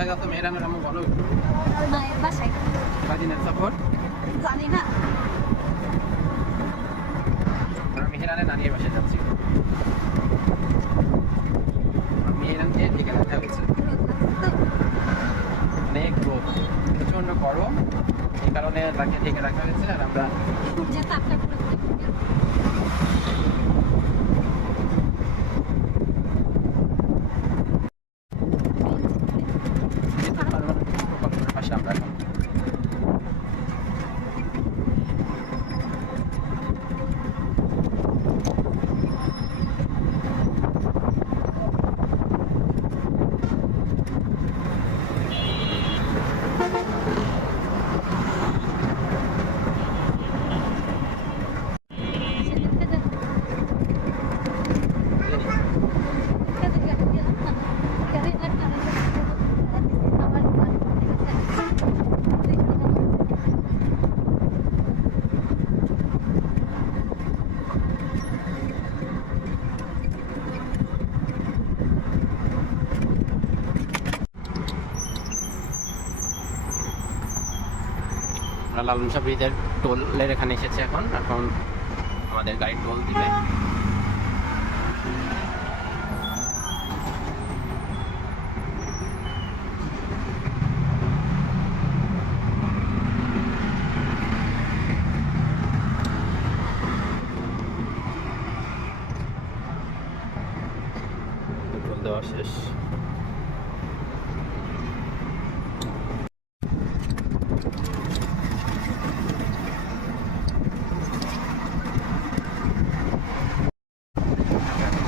কোথায় যাচ্ছ মেহরানের আম্মু বলো? মায়ের বাসায়। কদিনের সফর? জানি না। আমরা মেহরানের নানির বাসায় যাচ্ছি। মেহরানকে ঢেকে রাখা হয়েছে, অনেক রোদ, প্রচন্ড গরম, এই কারণে তাকে ঢেকে রাখা হয়েছে। আর আমরা সূর্যের তাপটা পুরো পাশে আমরা এখন আমরা লালন শাহ ব্রিজের টোলের এখানে এসেছি। এখন আমাদের গাড়ি টোল দিবে। টোল দেওয়া শেষ।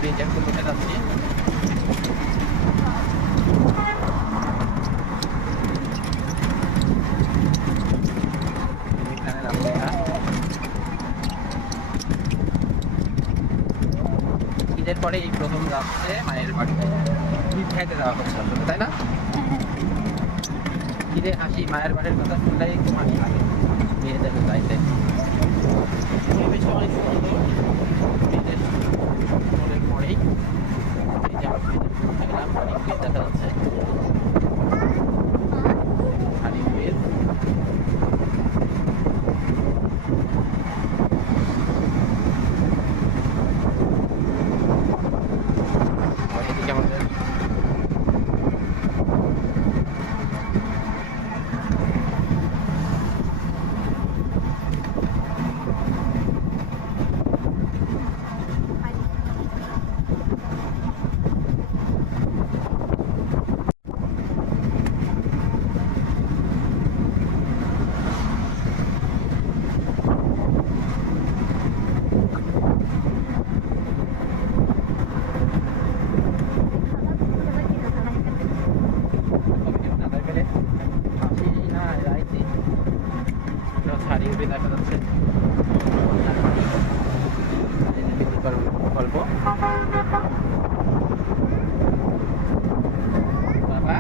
ব্রিজের টোলে যাচ্ছি। ঈদের পরে এই প্রথম যাচ্ছে মায়ের বাড়িতে। ঈদ খাইতে যাওয়া হচ্ছে আসলে, তাই না? ঈদে হাসি, মায়ের বাড়ির কথা শুনলেই খুব হাসি লাগে মেয়েদের যাইতে। পরিবেশটা অনেক সুন্দর। ঈদের পরেই এই যে আমরা গেলাম, হানি ব্রিজ দেখা যাচ্ছে। হানি ব্রিজ এদিকে আমাদের দেখা যাচ্ছে গল্প। বাবা,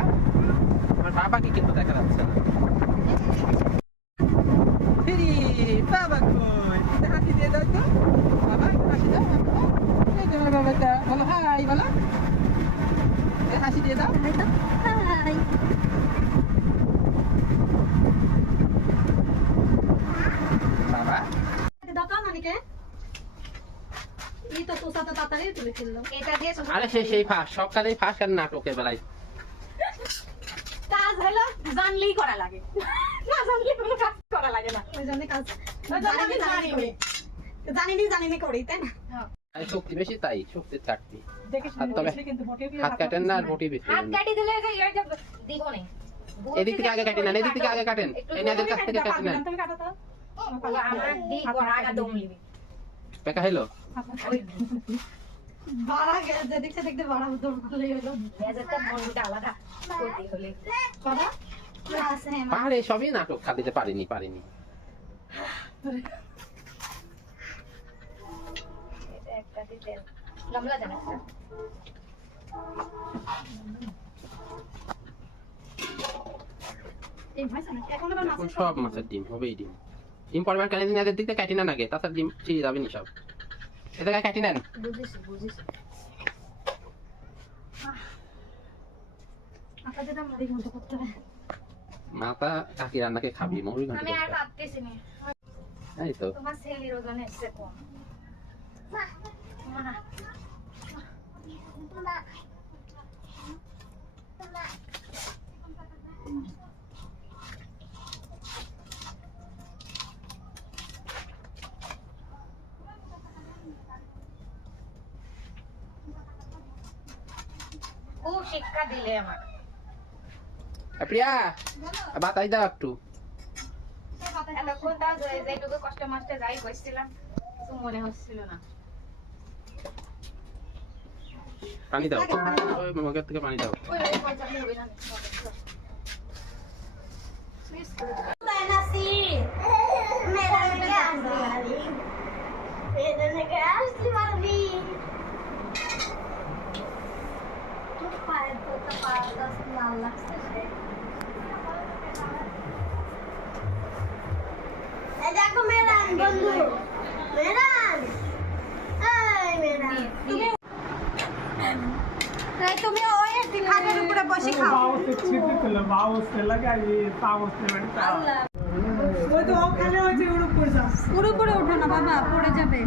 আমার বাবাকে কিন্তু দেখা যাচ্ছে না। বাবা কই? হাসি দিয়ে দাও তো বাবা, হাসি দাও। বাবাটা বলো হাই, বলো হাসি দিয়ে দাও। হাই। বাবা দোকান অনেকে এই তো তোতা তো তাড়াতাড়ি তুলে ফেললো। এটা দিয়ে আরে সেই ফাঁস, সব কাজেই ফাঁস। আর নাটকের বেলায় কাজ হলো জানলেই করা লাগে, না জানলে কোনো কাজ করা লাগে না। ওই জন্য কাজ জানিনি করি, তাই না? শক্তি বেশি, তাই শক্তির চাকরি। তবে হাত কাটেন না, আর বটি বেশি। হাত কাটি দিলে দিব না। এদিক থেকে আগে কাটেন না, এদিক থেকে আগে কাটেন। এনাদের কাছ থেকে কাটেন না। আমার দি বড়াটা দম লিবি পেকা হলো বাড়া গেছে, দেখতে দেখতে বাড়া দম হলো। মেজাজটা মনটা আলাদা করতে হলে বাবা আছে। পারে সবই নাটক, খালিতে পারিনি। এটা একটা দিতে গামলা জানা একটা এই ভাই সামনে এখন আবার মাছ সব মাছের ডিম হবেই। ডিম পরিমাণ কেন দিন এদের দিকতে কাটি না লাগে, তাছাড়া ডিম ছিঁড়ে যাবে নি সব। এদের কাটি নেন। বুঝিস আপনাদের তো মুড়ি ঘন্ট করতে হবে। মাথা কাকি রান্নাকে খাবি মুড়ি ঘন্ট আমি আর ভাবতেছি না, এই তো তোমার ছেলের ওজন এসে কম। মা খুব শিক্ষা দিলে আমার। প্রিয়া বাতাই দাও একটু এতক্ষণ তাও যেটুকু কষ্ট মাস্টে যাই বসছিলাম কিছু মনে হচ্ছিল না। পানি দাও ওই মগের থেকে পানি দাও ওই পয়সা হবে না। দেখো মেরান বন্ধু, মেরান, এই মেরান, তুমি ওই খাটের উপরে বসে খাও। পুরো উপরে ওঠো না বাবা, পড়ে যাবে।